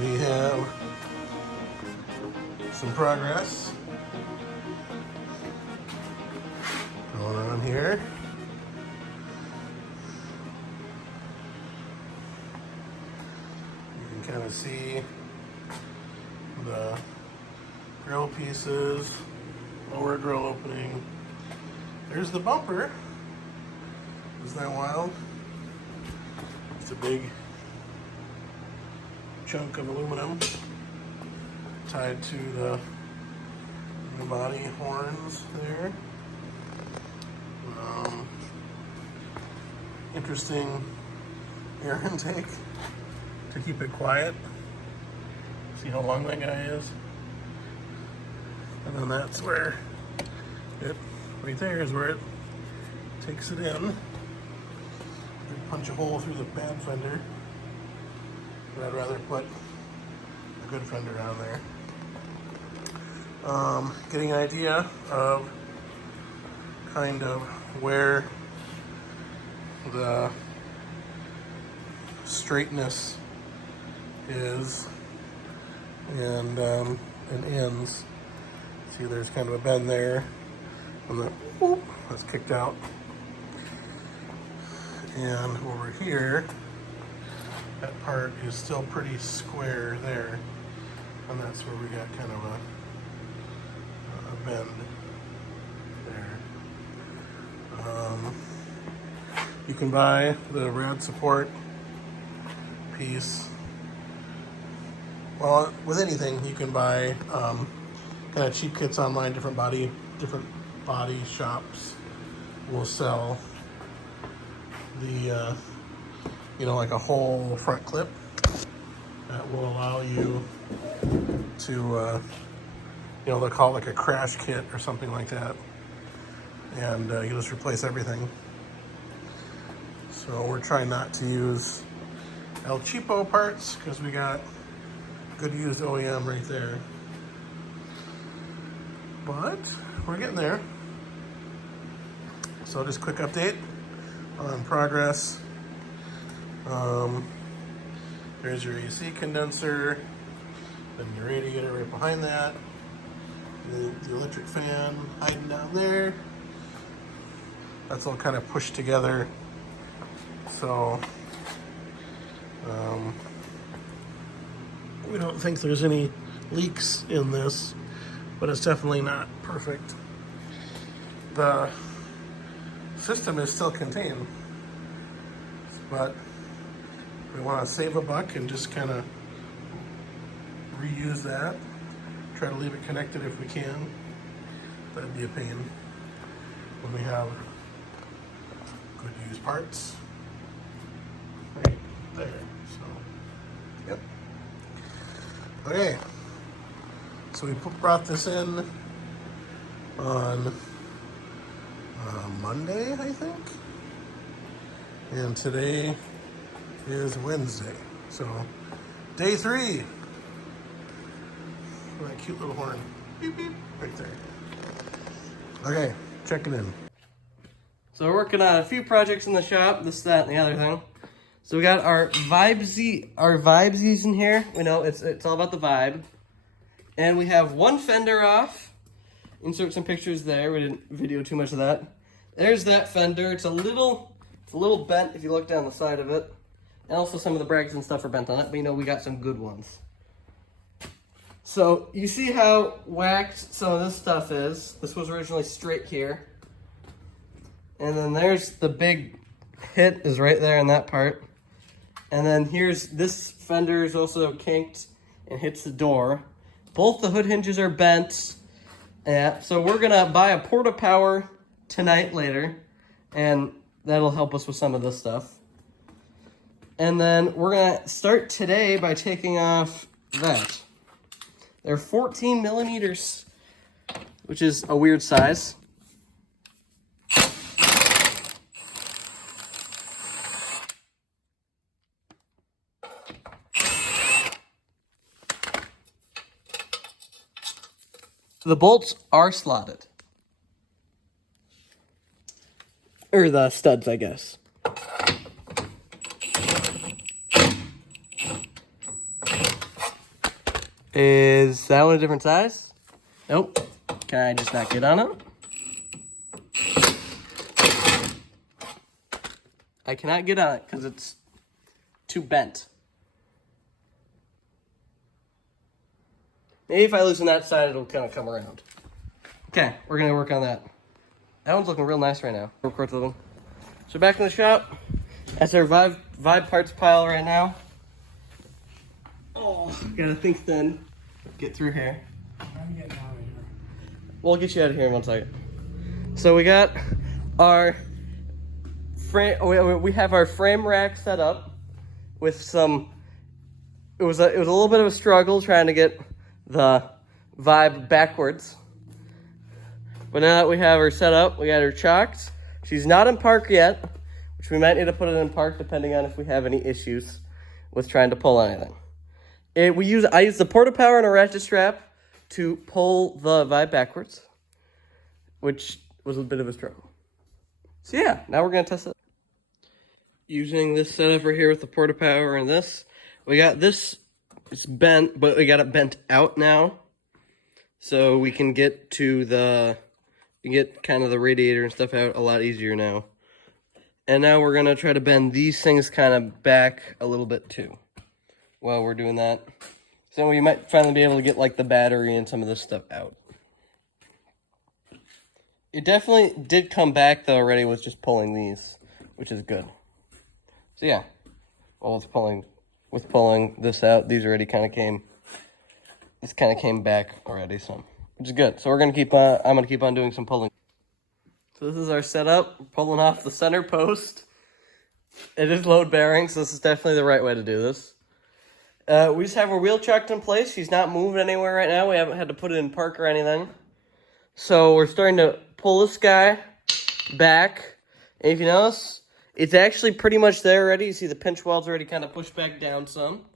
We have some progress going on here. You can kind of see the grill pieces, lower grill opening. There's the bumper. Isn't that wild? It's a big chunk of aluminum tied to the body horns there. Interesting air intake to keep it quiet. See how long that guy is? And then that's where it, right there is where it takes it in. You punch a hole through the bad fender, but I'd rather put a good fender down there. Getting an idea of kind of where the straightness is and ends. See, there's kind of a bend there, and then whoop, that's kicked out. And over here, that part is still pretty square there, and that's where we got kind of a bend there. You can buy the rad support piece. Well, with anything, you can buy kind of cheap kits online. Different body shops will sell the like a whole front clip that will allow you to they'll call it like a crash kit or something like that, and you just replace everything. So we're trying not to use El Cheapo parts because we got good used OEM right there, but we're getting there. So just quick update on progress. There's your AC condenser, then your radiator right behind that, the electric fan hiding down there. That's all kind of pushed together. So we don't think there's any leaks in this, but it's definitely not perfect. The system is still contained, but we want to save a buck and just kind of reuse that. Try to leave it connected if we can. That'd be a pain when we have good used parts right there. So, yep. Okay. So we brought this in on Monday, I think, and today is Wednesday. So, day 3. That cute little horn, beep beep, right there. Okay, checking in. So we're working on a few projects in the shop, this, that, and the other thing. So we got our vibesies in here. We know it's all about the vibe. And we have one fender off. Insert some pictures there. We didn't video too much of that. There's that fender. It's a little bent if you look down the side of it. And also some of the brackets and stuff are bent on it, but we got some good ones. So you see how whacked some of this stuff is. This was originally straight here. And then there's the big hit is right there in that part. And then here's this fender is also kinked and hits the door. Both the hood hinges are bent. Yeah, so we're gonna buy a Porta Power tonight later, and that'll help us with some of this stuff. And then we're gonna start today by taking off that. They're 14 millimeters, which is a weird size. The bolts are slotted. Or the studs, I guess. Is that one a different size? Nope. Can I just not get on it? I cannot get on it because it's too bent. Maybe if I loosen that side, it'll kind of come around. Okay, we're gonna work on that. That one's looking real nice right now. Record with them. So back in the shop. That's our Vibe parts pile right now. Oh, gotta think then. Get through here. I'm getting out of here. We'll get you out of here in 1 second. So we got our frame. We have our frame rack set up with some. It was a little bit of a struggle trying to get the Vibe backwards. But now that we have her set up, we got her chalked. She's not in park yet, which we might need to put it in park depending on if we have any issues with trying to pull anything. I use the porta power and a ratchet strap to pull the Vibe backwards, which was a bit of a struggle. So yeah, now we're gonna test it. Using this setup right here with the porta power and this, we got this. It's bent, but we got it bent out now, so we can get to get kind of the radiator and stuff out a lot easier now. And now we're gonna try to bend these things kind of back a little bit too while we're doing that. So we might finally be able to get like the battery and some of this stuff out. It definitely did come back though already with just pulling these, which is good. So yeah, well, with pulling this out, these already kind of came back already, so which is good. So we're gonna keep on. I'm gonna keep on doing some pulling. So this is our setup. We're pulling off the center post. It is load bearing, so this is definitely the right way to do this. We just have our wheel chucked in place. She's not moving anywhere right now. We haven't had to put it in park or anything. So we're starting to pull this guy back. And if you notice, it's actually pretty much there already. You see the pinch welds already kind of pushed back down some.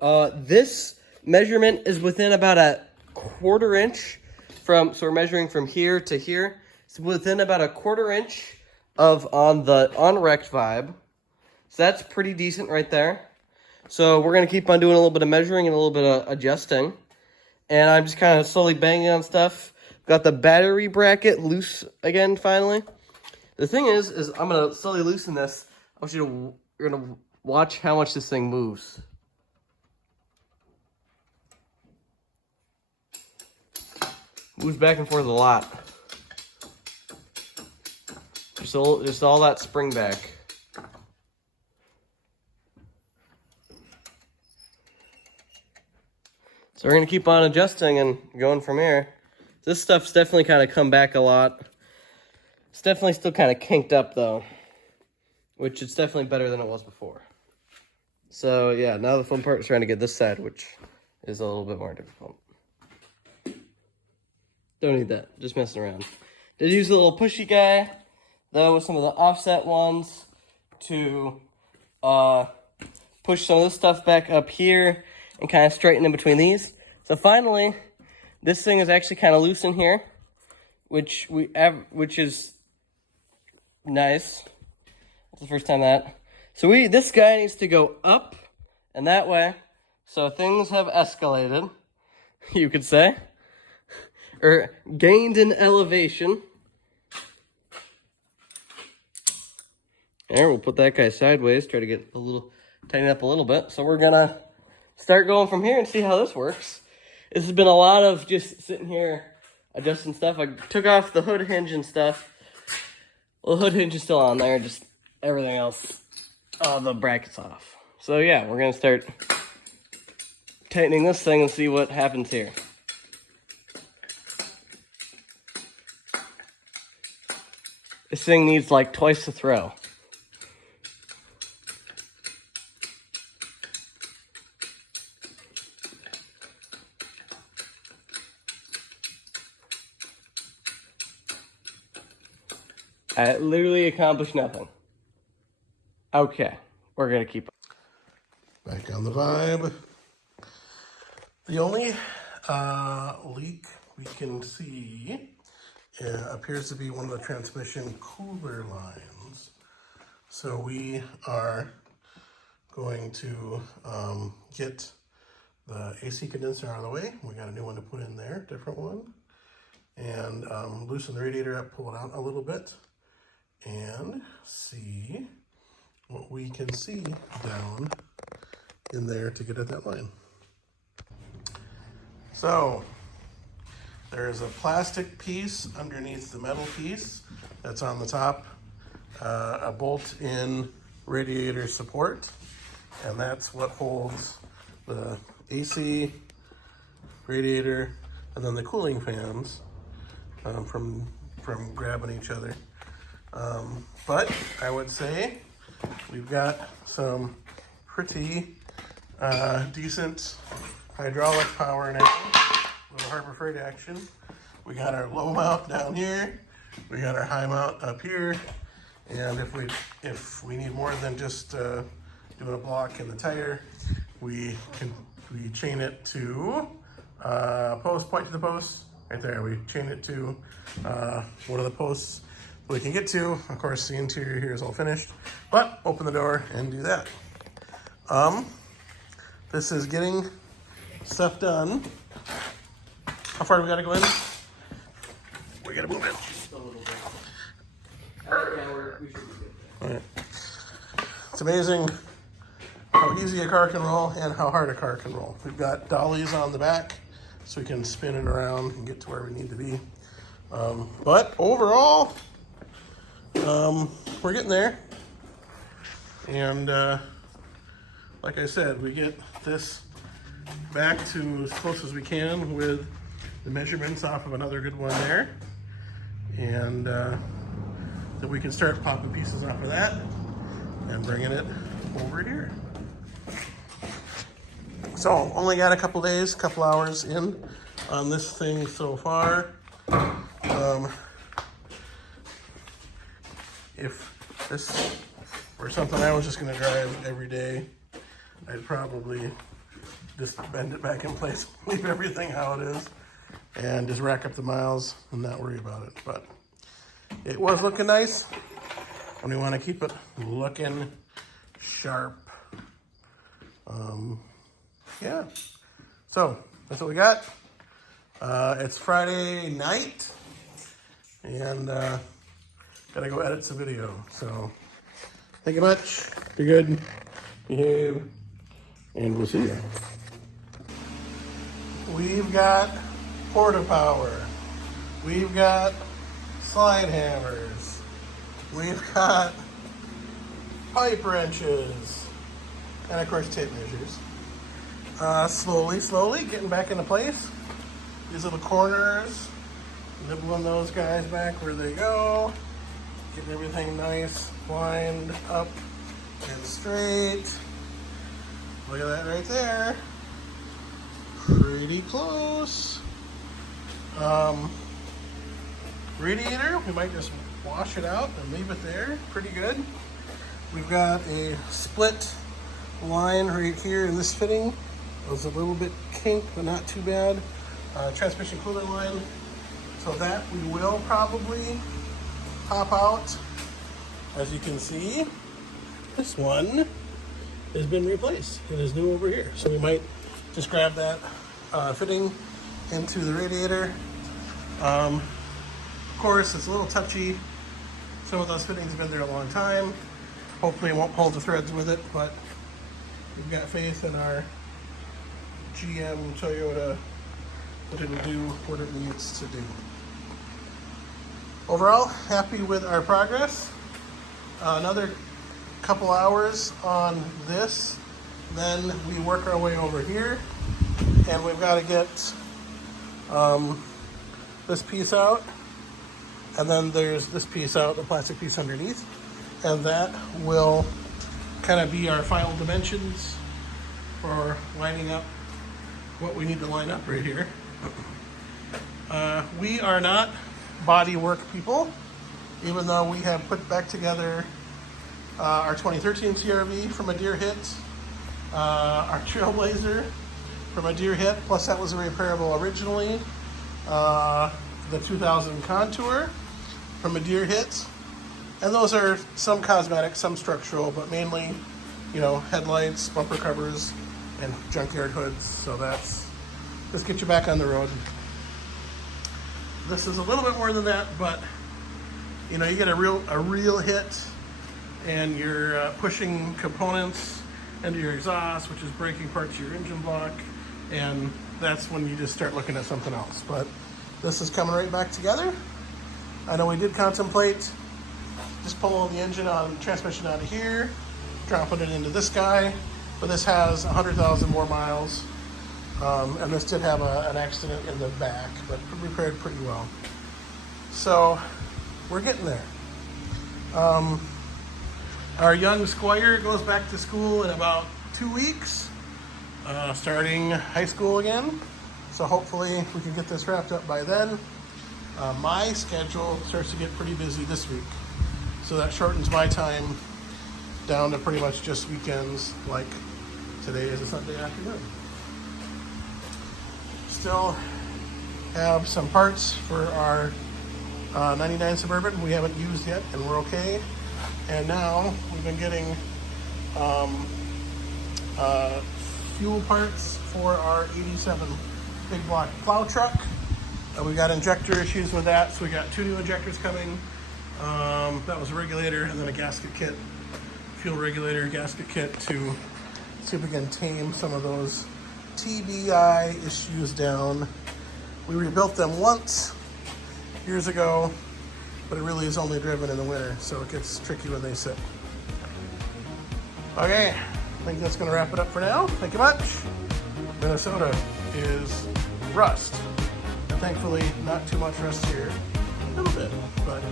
This measurement is within about a 1/4 inch so we're measuring from here to here. It's within about a 1/4 inch of on the unwrecked Vibe. So that's pretty decent right there. So we're going to keep on doing a little bit of measuring and a little bit of adjusting. And I'm just kind of slowly banging on stuff. Got the battery bracket loose again finally. The thing is I'm going to slowly loosen this. You're going to watch how much this thing moves. Moves back and forth a lot. Just all that spring back. So we're going to keep on adjusting and going from here. This stuff's definitely kind of come back a lot. It's definitely still kind of kinked up though, which is definitely better than it was before. So yeah, now the fun part is trying to get this side, which is a little bit more difficult. Don't need that, just messing around. Did use the little pushy guy, though, with some of the offset ones to push some of this stuff back up here and kind of straighten in between these. So finally, this thing is actually kind of loose in here, which is nice. That's the first time that. So this guy needs to go up and that way. So things have escalated, you could say. Or gained in elevation. There, we'll put that guy sideways, try to get tighten it up a little bit. So we're gonna start going from here and see how this works. This has been a lot of just sitting here adjusting stuff. I took off the hood hinge and stuff. Well, the hood hinge is still on there, just everything else, all the brackets off. So yeah, we're gonna start tightening this thing and see what happens here. This thing needs like twice the throw. I literally accomplished nothing. Okay, we're gonna keep Back on the Vibe. The only leak we can see appears to be one of the transmission cooler lines. So we are going to get the AC condenser out of the way. We got a new one to put in there, different one. And loosen the radiator up, pull it out a little bit, and see what we can see down in there to get at that line. So there's a plastic piece underneath the metal piece that's on the top, a bolt-in radiator support, and that's what holds the AC, radiator, and then the cooling fans from grabbing each other. But I would say we've got some pretty decent hydraulic power now. A little Harbor Freight action. We got our low mount down here. We got our high mount up here. And if we need more than just doing a block in the tire, we chain it to post, point to the post. Right there, we chain it to one of the posts we can get to. Of course, the interior here is all finished, but open the door and do that. This is getting stuff done. How far do we gotta go in? We gotta move in. Just a little bit. We should be good there. All right. It's amazing how easy a car can roll and how hard a car can roll. We've got dollies on the back, so we can spin it around and get to where we need to be. But overall, we're getting there. And like I said, we get this back to as close as we can with the measurements off of another good one there. And then we can start popping pieces off of that and bringing it over here. So only got a couple days, couple hours in on this thing so far. If this were something I was just gonna drive every day, I'd probably just bend it back in place, leave everything how it is, and just rack up the miles and not worry about it. But it was looking nice, and we want to keep it looking sharp. Yeah, so that's what we got. It's Friday night, and gotta go edit some video. So thank you much. Be good, behave, and we'll see you. We've got porta power. We've got slide hammers. We've got pipe wrenches, and of course tape measures. Slowly getting back into place. These little corners, nibbling those guys back where they go. Getting everything nice, lined up and straight. Look at that right there. Pretty close. Radiator, we might just wash it out and leave it there. Pretty good. We've got a split line right here in this fitting. It was a little bit kinked, but not too bad. Transmission cooler line. So that we will probably pop out. As you can see, this one has been replaced. It is new over here. So we might just grab that fitting into the radiator. Of course, it's a little touchy. Some of those fittings have been there a long time. Hopefully it won't pull the threads with it, but we've got faith in our GM Toyota that it'll do what it needs to do. Overall, happy with our progress. Another couple hours on this, then we work our way over here, and we've got to get this piece out, and then there's this piece out, the plastic piece underneath, and that will kind of be our final dimensions for lining up what we need to line up right here. We are not body work people, even though we have put back together our 2013 CRV from a deer hit, our Trailblazer from a deer hit, plus that was a repairable originally, the 2000 Contour from a deer hit, and those are some cosmetic, some structural, but mainly, you know, headlights, bumper covers, and Junkyard hoods. So that's just get you back on the road. This is a little bit more than that, but you know, you get a real hit, and you're pushing components into your exhaust, which is breaking parts of your engine block, and that's when you just start looking at something else. But this is coming right back together. I know we did contemplate just pulling the engine on transmission out of here, dropping it into this guy, but this has 100,000 more miles, and this did have an accident in the back, but repaired pretty well. So we're getting there. Our young Squire goes back to school in about 2 weeks, starting high school again. So hopefully we can get this wrapped up by then. My schedule starts to get pretty busy this week, so that shortens my time down to pretty much just weekends, like today is a Sunday afternoon. Still have some parts for our 99 Suburban we haven't used yet, and we're okay. And now we've been getting fuel parts for our 87 big block plow truck. We got injector issues with that, so we got 2 new injectors coming. That was a regulator and then a gasket kit, fuel regulator, gasket kit, to see if we can tame some of those TBI issues down. We rebuilt them once years ago, but it really is only driven in the winter, so it gets tricky when they sit. Okay, I think that's gonna wrap it up for now. Thank you much. Minnesota is rust. And thankfully, not too much rust here. A little bit, but